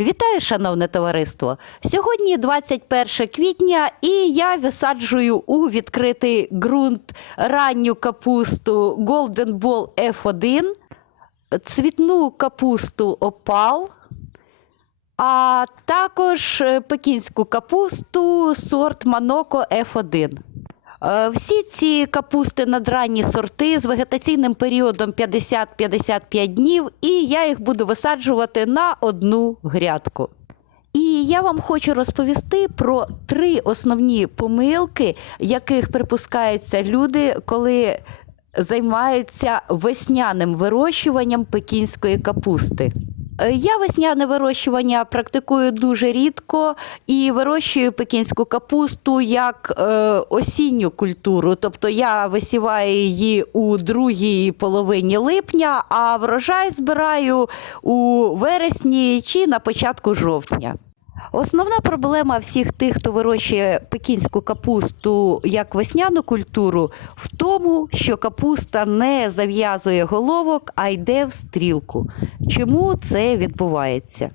Вітаю, шановне товариство! Сьогодні 21 квітня, і я висаджую у відкритий ґрунт ранню капусту Golden Ball F1, цвітну капусту Опал, а також е, пекінську капусту сорт Маноко F1. Е, Всі ці капусти надранні сорти з вегетаційним періодом 50-55 днів, і я їх буду висаджувати на одну грядку. І я вам хочу розповісти про три основні помилки, яких припускаються люди, коли займаються весняним вирощуванням пекінської капусти. Е, Я весняне вирощування практикую дуже рідко і вирощую пекінську капусту як е, осінню культуру. Тобто я висіваю її у другій половині липня, а врожай збираю у вересні чи на початку жовтня. Основна проблема всіх тих, хто вирощує пекінську капусту як весняну культуру, в тому, що капуста не зав'язує головок, а йде в стрілку. Чому це відбувається?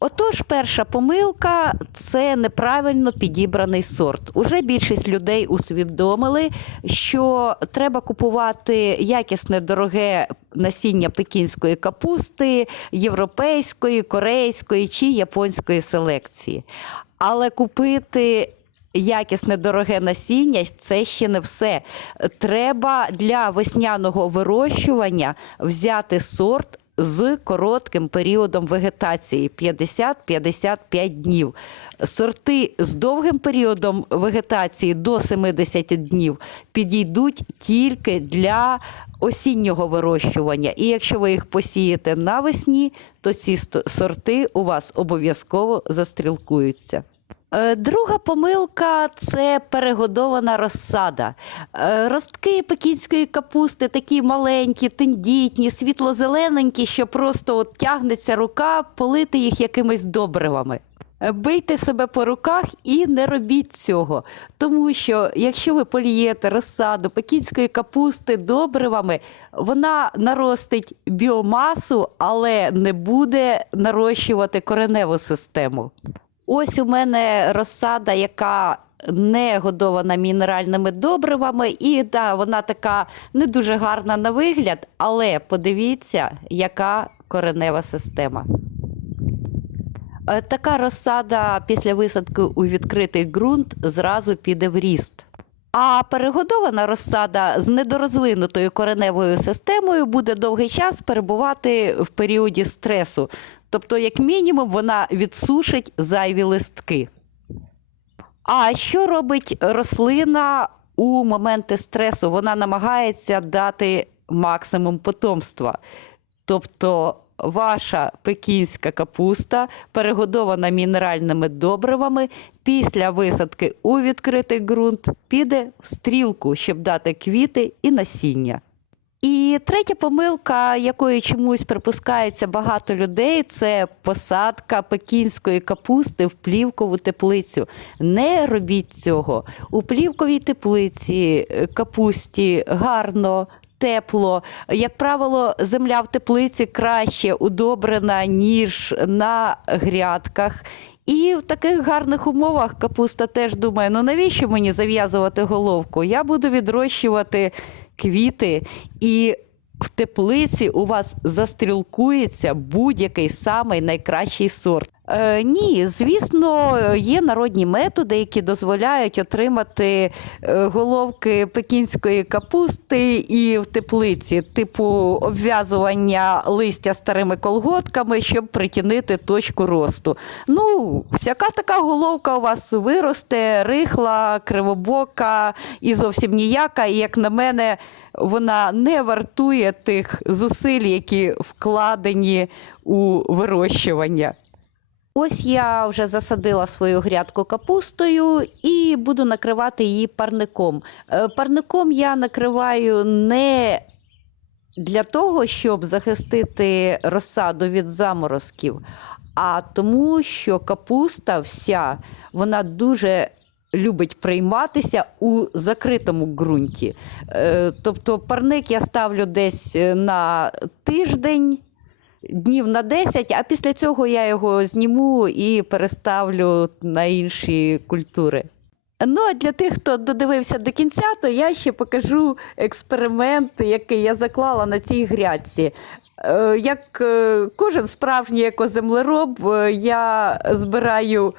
Отож, перша помилка це неправильно підібраний сорт. Уже більшість людей усвідомили, що треба купувати якісне дороге насіння пекінської капусти, європейської, корейської чи японської селекції. Але купити якісне дороге насіння це ще не все. Треба для весняного вирощування взяти сорт з коротким періодом вегетації 50-55 днів. Сорти з довгим періодом вегетації до 70 днів підійдуть тільки для осіннього вирощування. І якщо ви їх посієте навесні, то ці сорти у вас обов'язково застрілкуються. Е, Друга помилка це перегодована розсада. Е, Ростки пекінської капусти такі маленькі, тендітні, світло-зелененькі, що просто от тягнеться рука полити їх якимись добривами. Е, Бийте себе по руках і не робіть цього. Тому що якщо ви полієте розсаду пекінської капусти добривами, вона наростить біомасу, але не буде нарощувати кореневу систему. Ось у мене розсада, яка не годована мінеральними добривами, і да, вона така не дуже гарна на вигляд, але подивіться, яка коренева система. Е, Така розсада після висадки у відкритий ґрунт зразу піде в ріст. А перегодована розсада з недорозвинутою кореневою системою буде довгий час перебувати в періоді стресу. Тобто, як мінімум, вона відсушить зайві листки. А що робить рослина у моменти стресу? Вона намагається дати максимум потомства. Тобто ваша пекінська капуста, перегодована мінеральними добривами, після висадки у відкритий ґрунт піде в стрілку, щоб дати квіти і насіння. Третя помилка, якої чомусь припускається багато людей, це посадка пекінської капусти в плівкову теплицю. Не робіть цього. У плівковій теплиці е, капусті гарно. Тепло, як правило, земля в теплиці краще удобрена, ніж на грядках. І в таких гарних умовах капуста теж думає: ну навіщо мені зав'язувати головку? Я буду відрощувати квіти, і в теплиці у вас застрілкується будь-який самий найкращий сорт. Е, ні, звісно, є народні методи, які дозволяють отримати е, головки пекінської капусти і в теплиці, типу обв'язування листя старими колготками, щоб притінити точку росту. Ну, всяка така головка у вас виросте, рихла, кривобока і зовсім ніяка. І як на мене, вона не вартує тих зусиль, які вкладені у вирощування. Ось я вже засадила свою грядку капустою і буду накривати її парником. Е, Парником я накриваю не для того, щоб захистити розсаду від заморозків, а тому, що капуста вся вона дуже любить прийматися у закритому ґрунті. Е, Тобто парник я ставлю десь е, на тиждень днів на 10, а після цього я його зніму і переставлю на інші культури. Ну, а для тих, хто додивився до кінця, то я ще покажу експеримент, який я заклала на цій грядці. Е, Як е, кожен справжній екоземлероб, е, я збираю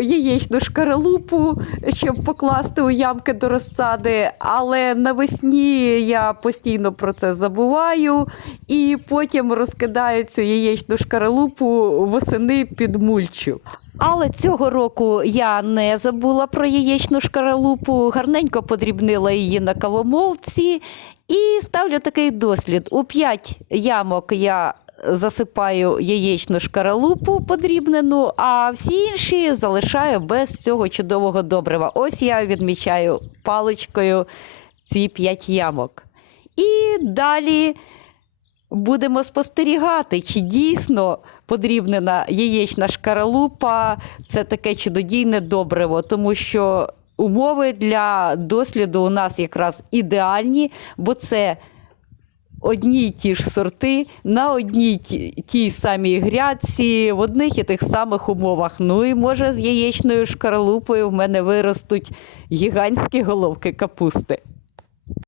яєчну шкаралупу, щоб покласти у ямки до розсади, але навесні я постійно про це забуваю і потім розкидаю цю яєчну шкаралупу восени під мульчу. Але цього року я не забула про яєчну шкаралупу, гарненько подрібнила її на кавомолці і ставлю такий дослід. У 5 ямок я засипаю яєчну шкаралупу подрібнену, а всі інші залишаю без цього чудового добрива. Ось я відмічаю паличкою ці 5 ямок. І далі будемо спостерігати, чи дійсно подрібнена яєчна шкаралупа це таке чудодійне добриво, тому що умови для досліду у нас якраз ідеальні, бо це одні й ті ж сорти на одній тій самій грядці, в одних і тих самих умовах. Ну і може з яєчною шкаралупою в мене виростуть гігантські головки капусти.